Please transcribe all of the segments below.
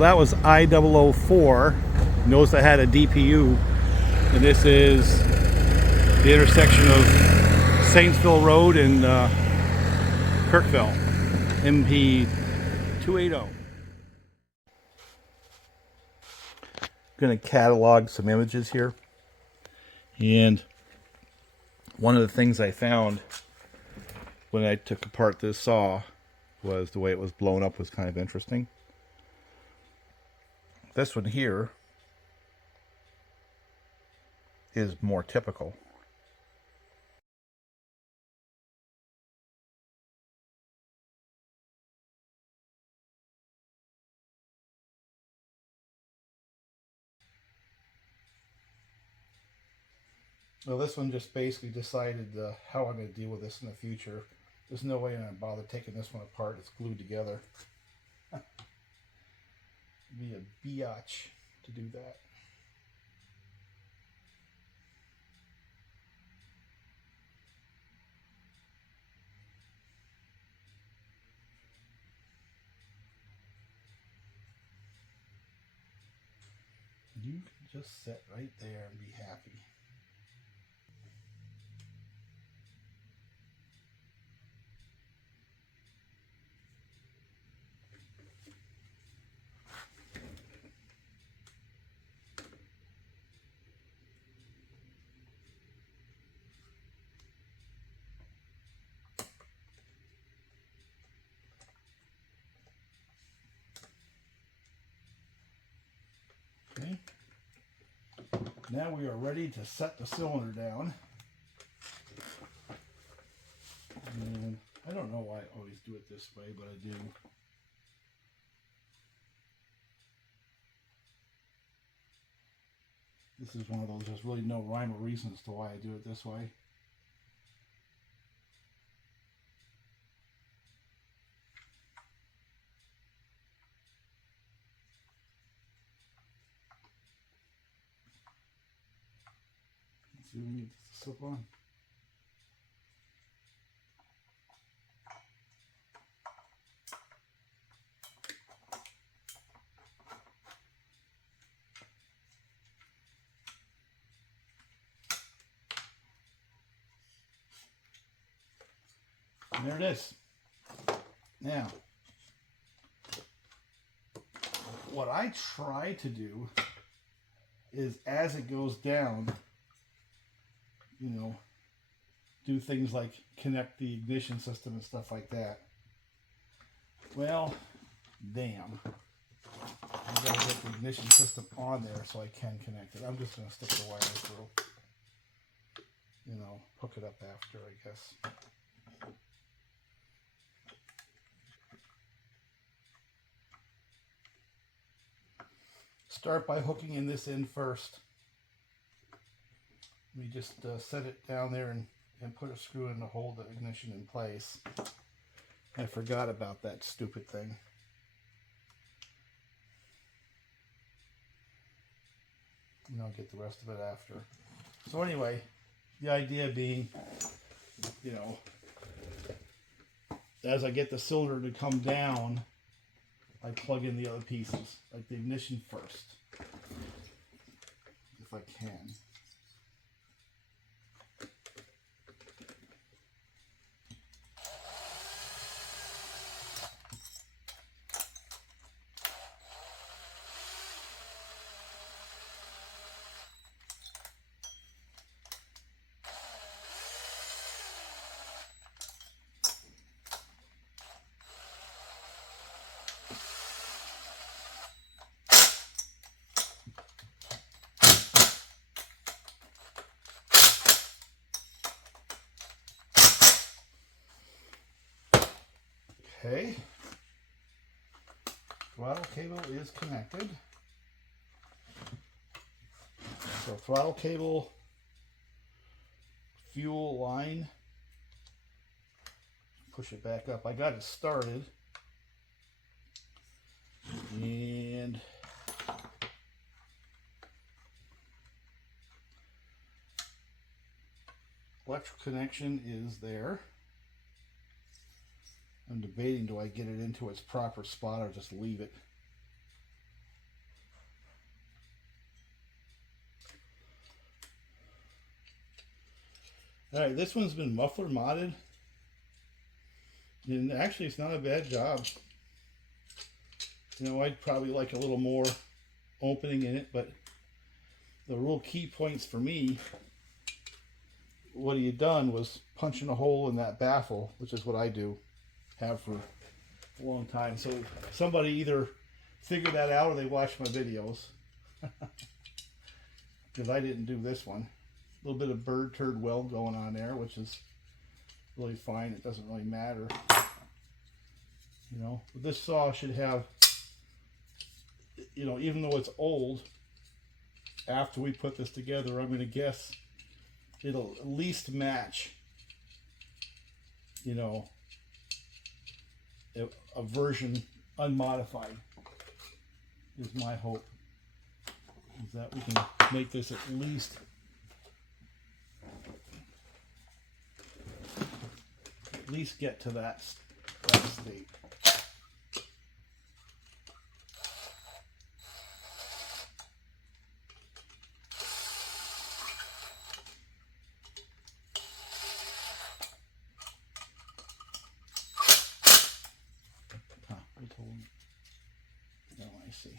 that was I-004. Notice I had a DPU, and this is the intersection of Saintsville Road and Kirkville, MP 280. Going to catalog some images here, and one of the things I found when I took apart this saw was the way it was blown up was kind of interesting. This one here is more typical. Well, this one just basically decided how I'm going to deal with this in the future. There's no way I'm going to bother taking this one apart. It's glued together. It'd be a biatch to do that. You can just sit right there and be happy. Okay. Now we are ready to set the cylinder down. And I don't know why I always do it this way, but I do. This is one of those, there's really no rhyme or reason as to why I do it this way. Let's see if we can get this to slip on. And there it is. Now, what I try to do is as it goes down, you know, do things like connect the ignition system and stuff like that. Well, damn. I gotta get the ignition system on there so I can connect it. I'm just gonna stick the wire through. You know, hook it up after, I guess. Start by hooking in this end first. We just set it down there and put a screw in to hold the ignition in place. I forgot about that stupid thing. And I'll get the rest of it after. So anyway, the idea being, you know, as I get the cylinder to come down, I plug in the other pieces, like the ignition first, if I can. Okay, throttle cable is connected. So throttle cable, fuel line, push it back up. I got it started, and electrical connection is there. I'm debating, do I get it into its proper spot or just leave it? Alright, this one's been muffler modded. And actually it's not a bad job. You know, I'd probably like a little more opening in it, but the real key points for me, what he had done was punching a hole in that baffle, which is what I have for a long time. So somebody either figured that out or they watched my videos. Because I didn't do this one. A little bit of bird turd weld going on there, which is really fine. It doesn't really matter. You know, but this saw should have, you know, even though it's old, after we put this together, I'm going to guess it'll at least match, you know, a version unmodified is my hope. Is that we can make this at least get to that state. No, I see.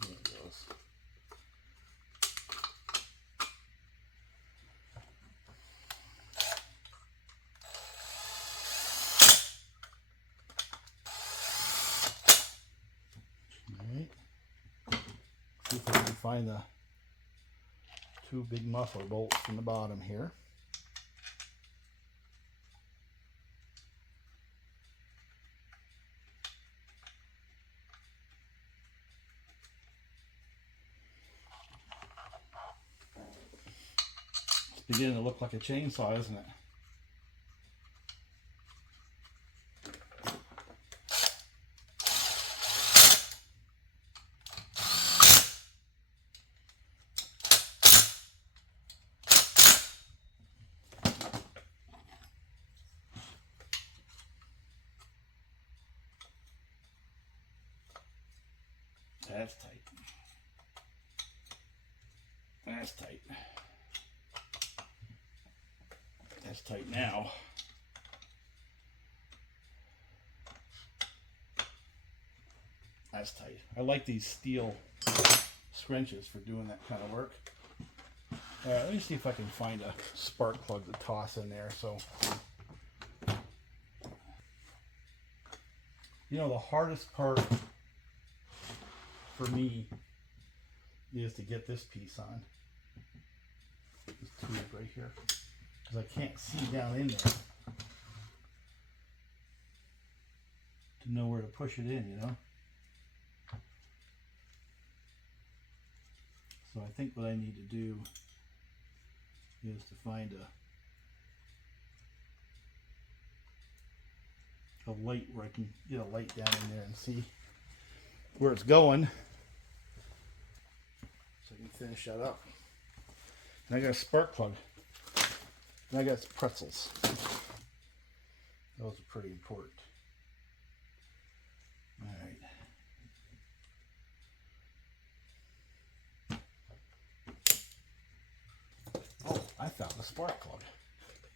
There it goes. All right. See if I can find the two big muffler bolts from the bottom here. It's beginning to look like a chainsaw, isn't it? That's tight. That's tight. That's tight now. That's tight. I like these steel scrunches for doing that kind of work. Let me see if I can find a spark plug to toss in there. So, you know, the hardest part for me is to get this piece on. This tube right here. Because I can't see down in there to know where to push it in, you know? So I think what I need to do is to find a light where I can get a light down in there and see where it's going, so I can finish that up. And I got a spark plug, and I got some pretzels. Those are pretty important. All right. Oh, I found the spark plug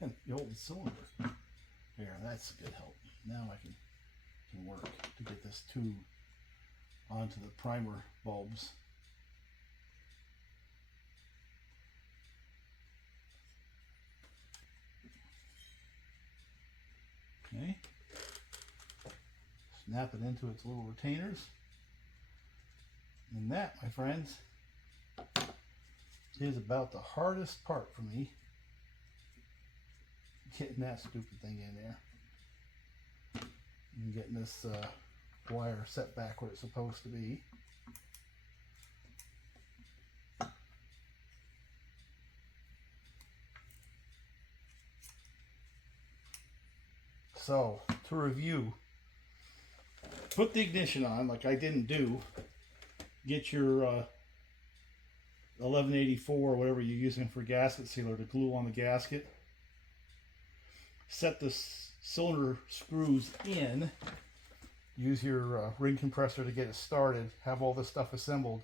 and the old cylinder. There, that's a good help. Now I can work to get this tube onto the primer bulbs. Okay. Snap it into its little retainers. And that, my friends, is about the hardest part for me. Getting that stupid thing in there. And getting this wire set back where it's supposed to be. So, to review, put the ignition on like I didn't do. Get your 1184 or whatever you're using for gasket sealer to glue on the gasket. Set this cylinder screws in. Use your ring compressor to get it started. Have all this stuff assembled.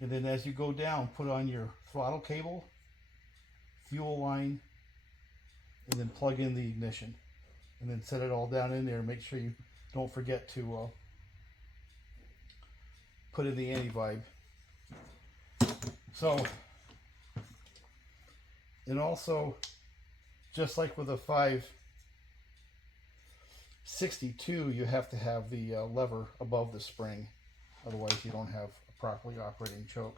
And then as you go down, put on your throttle cable, fuel line, and then plug in the ignition. And then set it all down in there. Make sure you don't forget to put in the anti-vibe. So, and also, just like with a 562, you have to have the lever above the spring. Otherwise, you don't have a properly operating choke.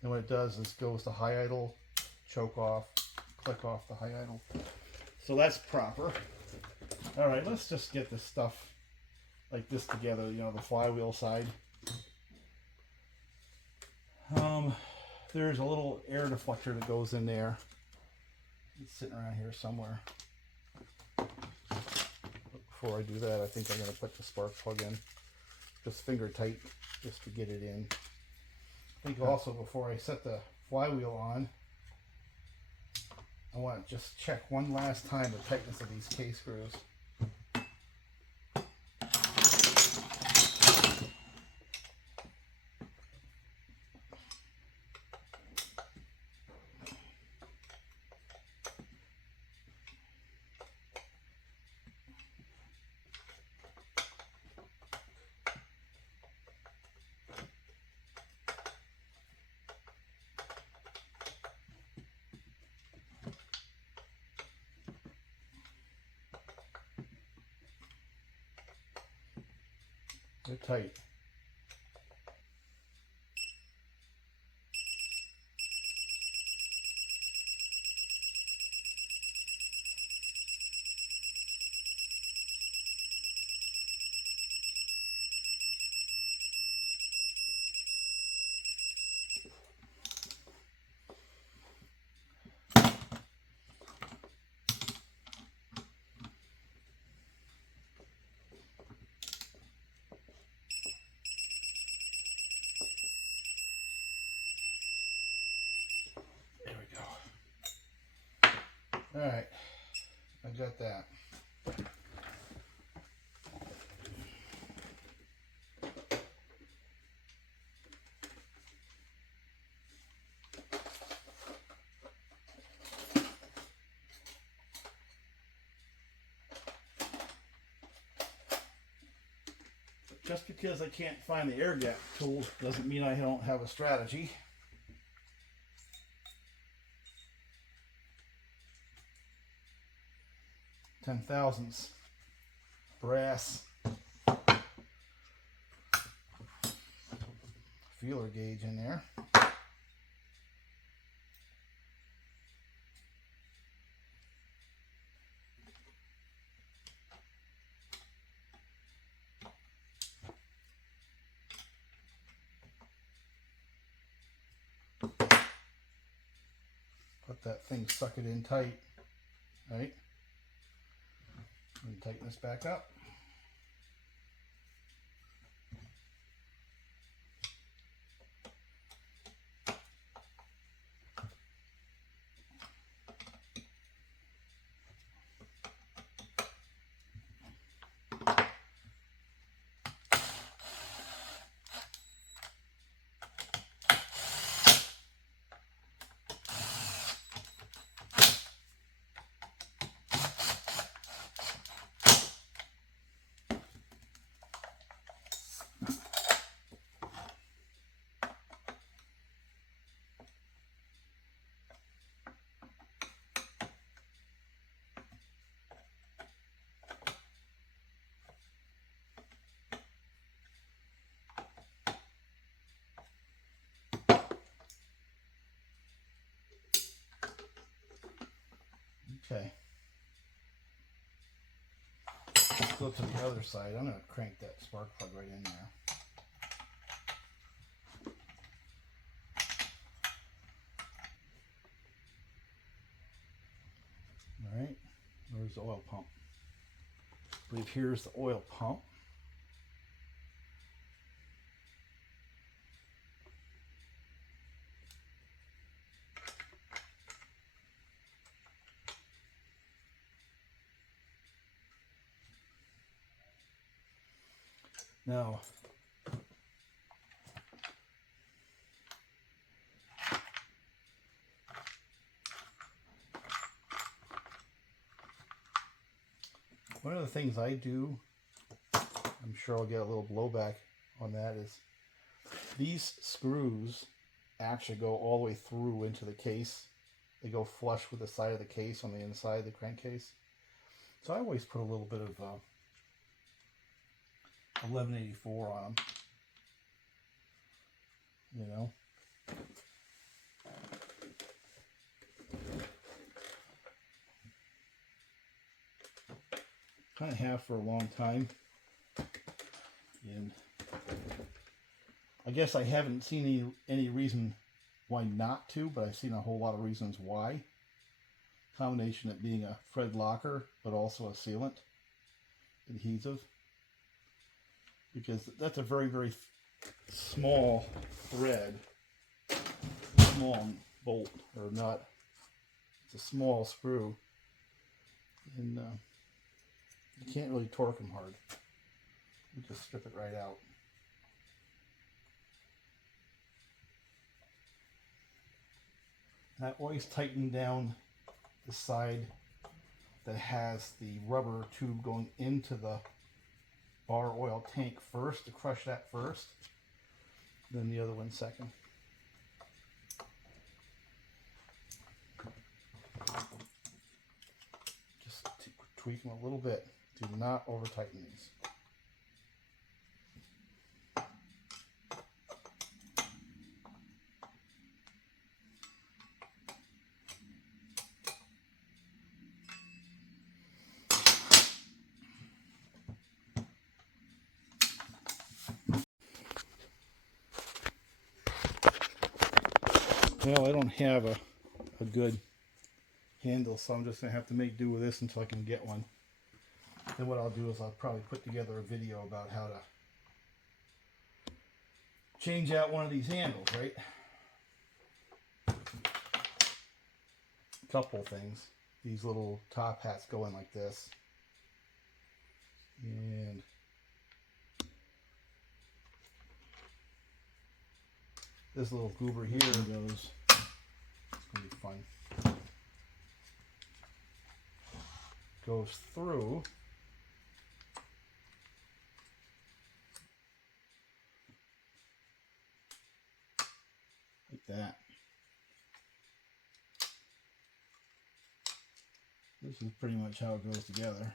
And what it does is goes to high idle, choke off, click off the high idle. So that's proper. All right, let's just get this stuff like this together, you know, the flywheel side. There's a little air deflector that goes in there. It's sitting around here somewhere. Before I do that, I think I'm going to put the spark plug in. Just finger tight, just to get it in. I think also before I set the flywheel on, I want to just check one last time the tightness of these K-screws. They're tight. All right, I got that. Just because I can't find the air gap tool doesn't mean I don't have a strategy. 10/1000ths brass feeler gauge in there. Let that thing suck it in tight, right? And tighten this back up. Okay. Let's go to the other side. I'm going to crank that spark plug right in there. All right. Where's the oil pump? I believe here's the oil pump. Now, one of the things I do, I'm sure I'll get a little blowback on that, is these screws actually go all the way through into the case. They go flush with the side of the case on the inside of the crankcase. So I always put a little bit of 1184 on them, you know. Kind of have for a long time, and I guess I haven't seen any reason why not to, but I've seen a whole lot of reasons why. Combination of being a thread locker, but also a sealant adhesive, because that's a very, very small thread, small bolt or nut. It's a small screw, and you can't really torque them hard. You just strip it right out. And I always tighten down the side that has the rubber tube going into the bar oil tank first, to crush that first, then the other one second. Just tweak them a little bit. Do not over tighten these. Well, I don't have a good handle, so I'm just going to have to make do with this until I can get one. Then what I'll do is I'll probably put together a video about how to change out one of these handles, right? A couple things. These little top hats go in like this. And this little goober here goes. It's going to be fun. Goes through. Like that. This is pretty much how it goes together.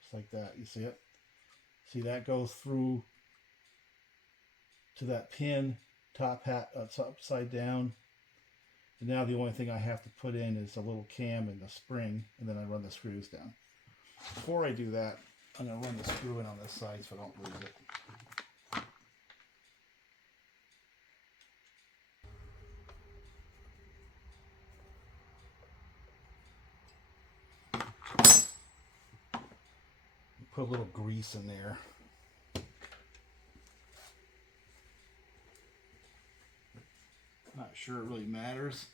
Just like that. You see it? See, that goes through to that pin, top hat upside down. And now the only thing I have to put in is a little cam and a spring, and then I run the screws down. Before I do that, I'm going to run the screw in on this side so I don't lose it. Put a little grease in there. Not sure it really matters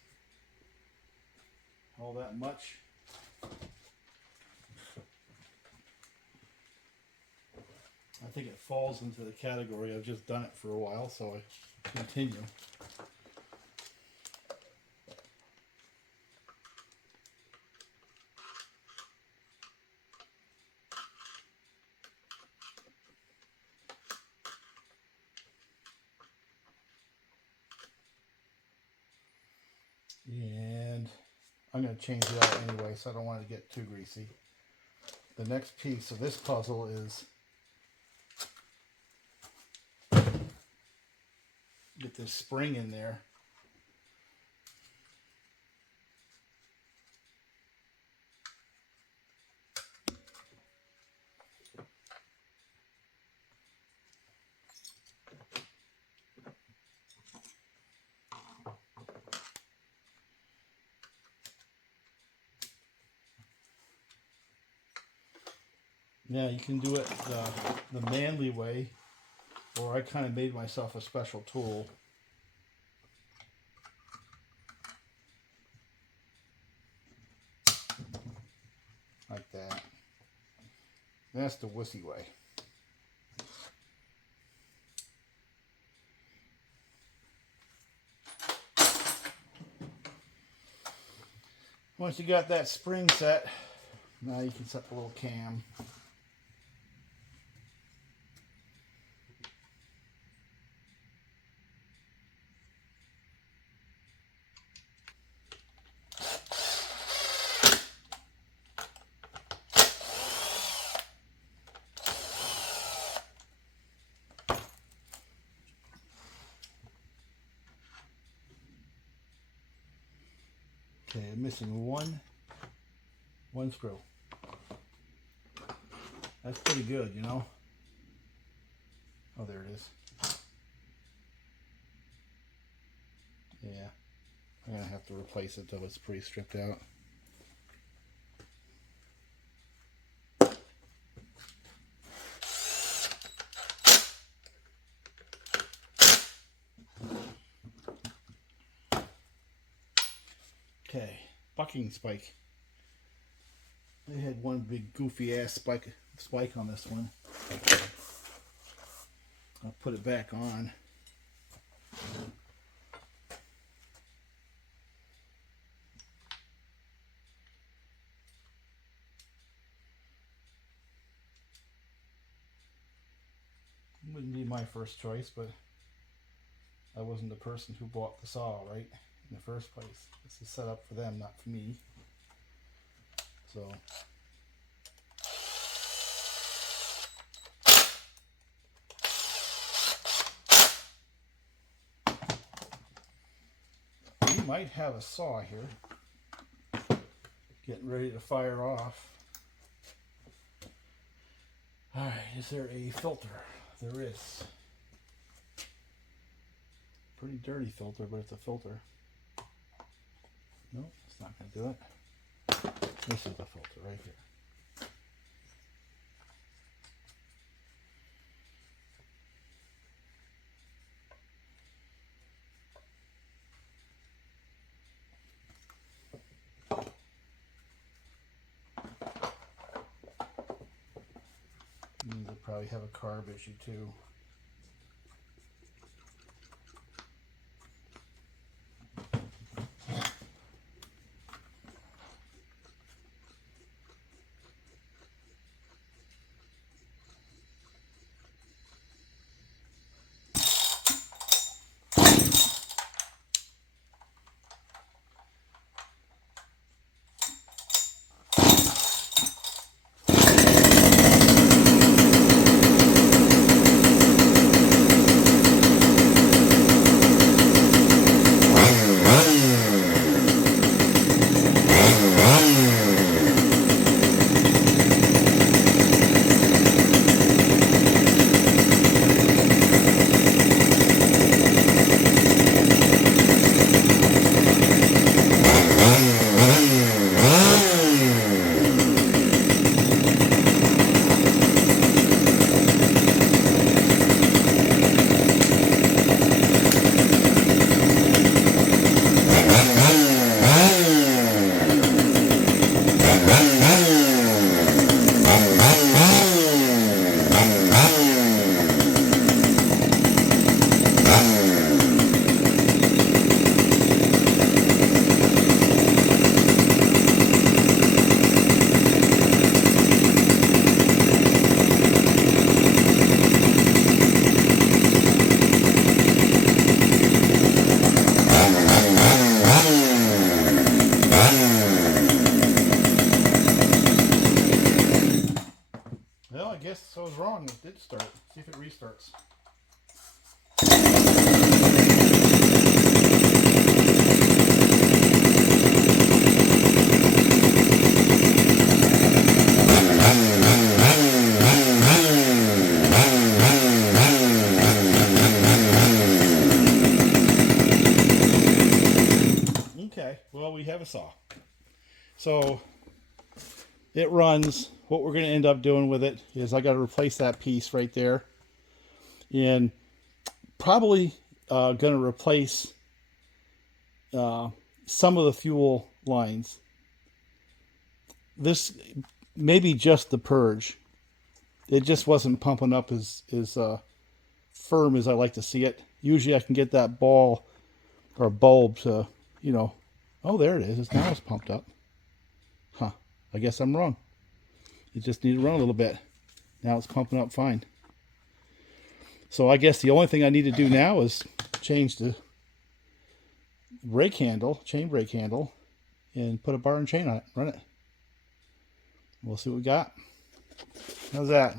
all that much. I think it falls into the category I've just done it for a while, so I continue. And I'm going to change it out anyway, so I don't want it to get too greasy. The next piece of this puzzle is get this spring in there. Now you can do it the manly way, or I kind of made myself a special tool. Like that. That's the wussy way. Once you got that spring set, now you can set the little cam. Okay, I'm missing one screw. That's pretty good, you know. Oh, there it is. Yeah, I'm gonna have to replace it till it's pretty stripped out. Okay, bucking spike. They had one big goofy ass spike on this one. I'll put it back on. Wouldn't be my first choice, but I wasn't the person who bought the saw, right? In the first place. This is set up for them, not for me. So we might have a saw here. Getting ready to fire off. Alright, is there a filter? There is. Pretty dirty filter, but it's a filter. Nope, it's not going to do it. This is the filter right here. Means it'll probably have a carb issue too. So I was wrong, it did start. See if it restarts. Okay, well, we have a saw. So it runs. What we're going to end up doing with it is I got to replace that piece right there, and probably going to replace some of the fuel lines. This may be just the purge. It just wasn't pumping up as firm as I like to see it. Usually I can get that ball or bulb to, you know, oh, there it is. Now it's pumped up. I guess I'm wrong. It just needed to run a little bit. Now it's pumping up fine. So I guess the only thing I need to do now is change the brake handle, chain brake handle, and put a bar and chain on it. Run it. We'll see what we got. How's that?